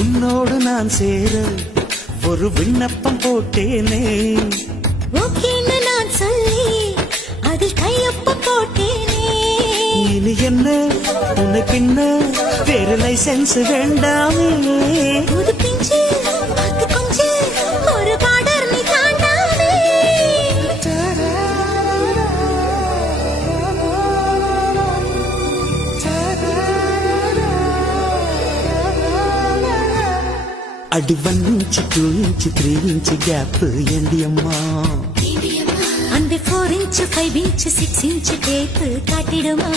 உன்னோடு நான் சேர ஒரு விண்ணப்பம் போட்டேனே. ஓகேன்னு நான் சொல்லி அதில் கையொப்பம் போட்டேனே. இனி என்ன உனக்கு என்ன வேறு லைசன்ஸ் வேண்டாமே. புது பிஞ்சு அது கொஞ்சு ஒரு பார்டர் நீ தாண்டாமே. அடி 1 inch 2 inch 3 inch கேப் ஏண்டி அம்மா. அந்த 4 inch 5 inch 6 inch டேப்பு காட்டிடுமா.